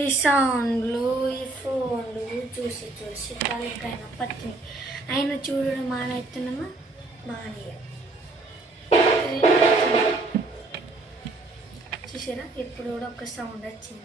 ఈ సౌండ్లు ఈ ఫోన్లు చూసి చూసి తలకైనా పట్టింది. ఆయన చూడడం మానేస్తున్నామా మానేయ చూసారా ఇప్పుడు కూడా ఒక సౌండ్ వచ్చింది.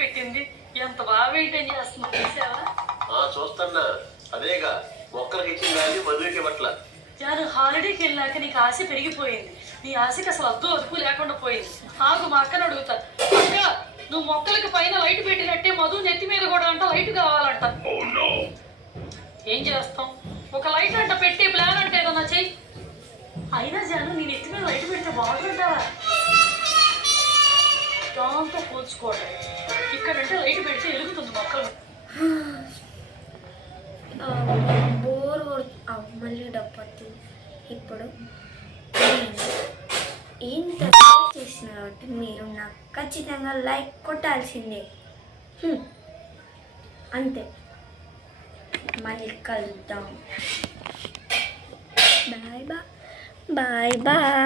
పెట్టింది ఎంత బాగా మెయింటైన్ చేస్తున్నా చూస్తున్నా. అదేగా మొక్కలకి ఇచ్చిన దాన్ని మధుకి పట్ల నేను హాలిడేకి వెళ్ళాక నీకు ఆశ పెరిగిపోయింది. నీ ఆశకి అసలు అదుపు లేకుండా పోయింది. ఆగు మా అక్కను అడుగుతా. అక్క నువ్వు మొక్కలకి పైన లైట్ పెట్టినట్టే మధు నెత్తి మీద కూడా అంట లైట్ కావాలంట. ఏం చేస్తాం? ఒక లైట్ అంట పెట్టే ప్లాన్ అంటే ఏదన్నా చెయ్యి. అయినా జాను నీ నెత్తి మీద లైట్ పెడితే బాగుంటావా? దాంతో పోల్చుకోవడం ఇక్కడంటే లైట్ పెడితే వెలుగుతుంది మొక్కలు. బోర్ మళ్ళీ డబ్బు ఇప్పుడు ఇంత చేసిన కాబట్టి మీరు నాకు ఖచ్చితంగా లైక్ కొట్టాల్సిందే. అంతే, మళ్ళీ కలుద్దాం. Bye bye bye bye.